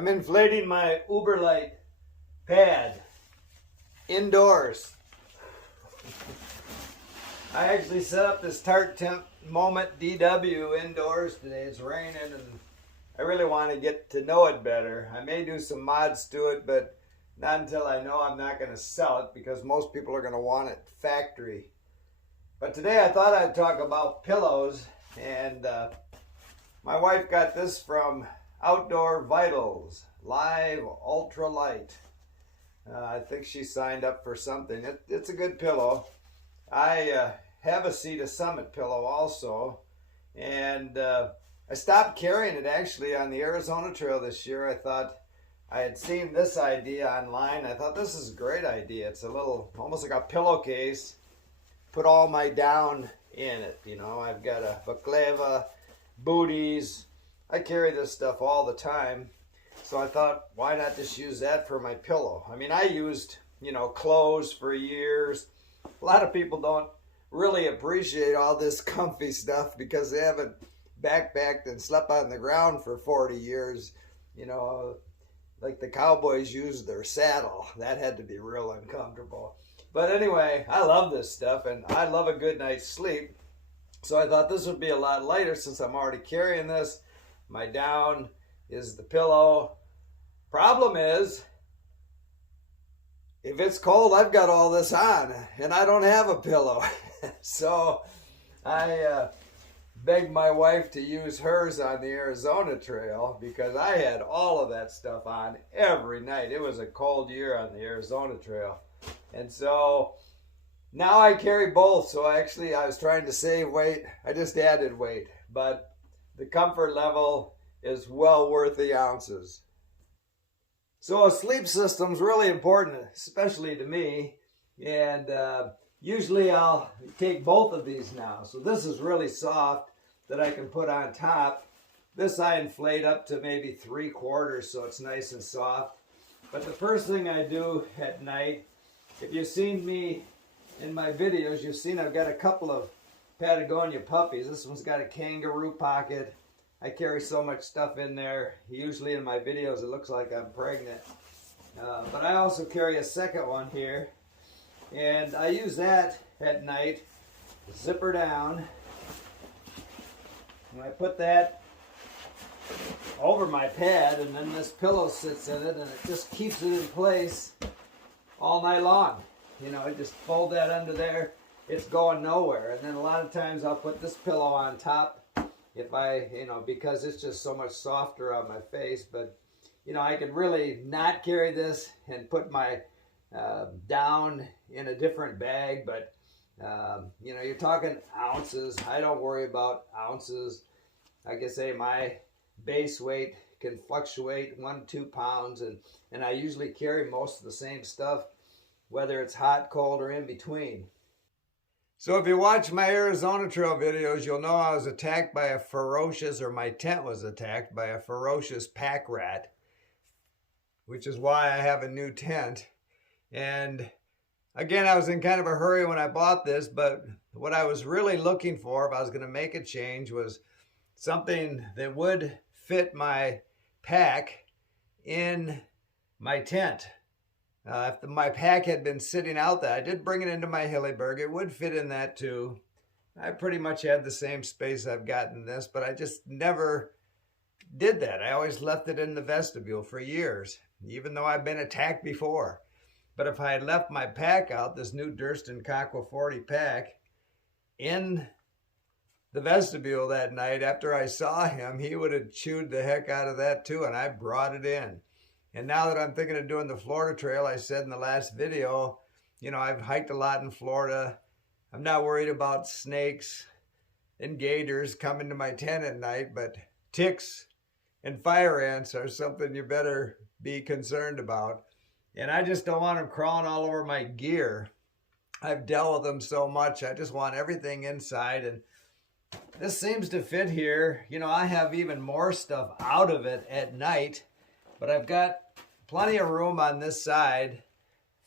I'm inflating my Uberlite pad indoors. I actually set up this Tart Temp Moment DW indoors today. It's raining and I really want to get to know it better. I may do some mods to it, but not until I know I'm not going to sell it because most people are going to want it factory. But today I thought I'd talk about pillows, and my wife got this from Outdoor Vitals, Live Ultra Light. I think she signed up for something. It's a good pillow. I have a Sea to Summit pillow also, and I stopped carrying it actually on the Arizona Trail this year. I thought I had seen this idea online. I thought this is a great idea. It's a little, almost like a pillowcase. Put all my down in it. You know, I've got a Baklava, booties. I carry this stuff all the time. So I thought, why not just use that for my pillow? I mean, I used, clothes for years. A lot of people don't really appreciate all this comfy stuff because they haven't backpacked and slept on the ground for 40 years. Like the cowboys used their saddle. That had to be real uncomfortable. But anyway, I love this stuff and I love a good night's sleep. So I thought this would be a lot lighter since I'm already carrying this. My down is the pillow. Problem is, if it's cold, I've got all this on and I don't have a pillow. So I begged my wife to use hers on the Arizona Trail because I had all of that stuff on every night. It was a cold year on the Arizona Trail. And so now I carry both. So actually I was trying to save weight. I just added weight, but the comfort level is well worth the ounces. So a sleep system's really important, especially to me. And usually I'll take both of these now. So this is really soft that I can put on top. This I inflate up to maybe 3/4 so it's nice and soft. But the first thing I do at night, if you've seen me in my videos, you've seen I've got a couple of Patagonia puppies. This one's got a kangaroo pocket. I carry so much stuff in there. Usually in my videos it looks like I'm pregnant. But I also carry a second one here. And I use that at night, zipper down. And I put that over my pad, and then this pillow sits in it, and it just keeps it in place all night long. I just fold that under there, it's going nowhere. And then a lot of times I'll put this pillow on top if because it's just so much softer on my face. But, I can really not carry this and put my down in a different bag. But, you're talking ounces. I don't worry about ounces. Like I say, my base weight can fluctuate 1-2 pounds, and I usually carry most of the same stuff, whether it's hot, cold, or in between. So if you watch my Arizona Trail videos, you'll know I was attacked by my tent was attacked by a ferocious pack rat, which is why I have a new tent. And again, I was in kind of a hurry when I bought this, but what I was really looking for, if I was going to make a change, was something that would fit my pack in my tent. If my pack had been sitting out there, I did bring it into my Hilleberg. It would fit in that too. I pretty much had the same space I've got in this, but I just never did that. I always left it in the vestibule for years, even though I've been attacked before. But if I had left my pack out, this new Durston Aqua 40 pack, in the vestibule that night after I saw him, he would have chewed the heck out of that too, and I brought it in. And now that I'm thinking of doing the Florida Trail, I said in the last video, I've hiked a lot in Florida. I'm not worried about snakes and gators coming to my tent at night, but ticks and fire ants are something you better be concerned about. And I just don't want them crawling all over my gear. I've dealt with them so much. I just want everything inside, and this seems to fit here. I have even more stuff out of it at night, but I've got plenty of room on this side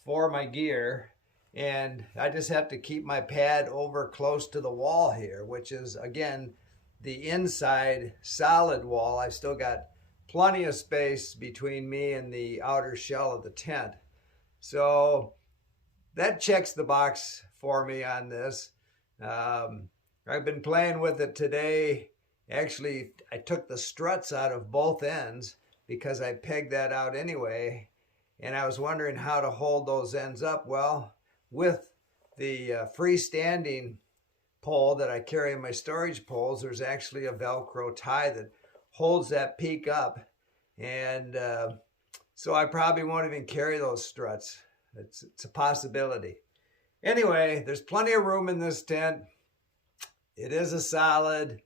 for my gear, and I just have to keep my pad over close to the wall here, which is, again, the inside solid wall. I've still got plenty of space between me and the outer shell of the tent. So that checks the box for me on this. I've been playing with it today. Actually, I took the struts out of both ends because I pegged that out anyway. And I was wondering how to hold those ends up. Well, with the freestanding pole that I carry in my storage poles, there's actually a Velcro tie that holds that peak up. And so I probably won't even carry those struts. It's a possibility. Anyway, there's plenty of room in this tent. It is a solid.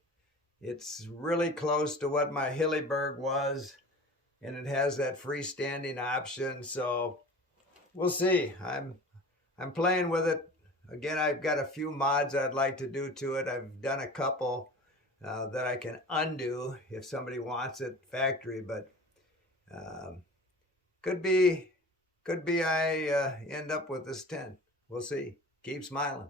It's really close to what my Hilleberg was, and it has that freestanding option. So we'll see. I'm playing with it. Again, I've got a few mods I'd like to do to it. I've done a couple that I can undo if somebody wants it factory, but could be I end up with this tent. We'll see. Keep smiling.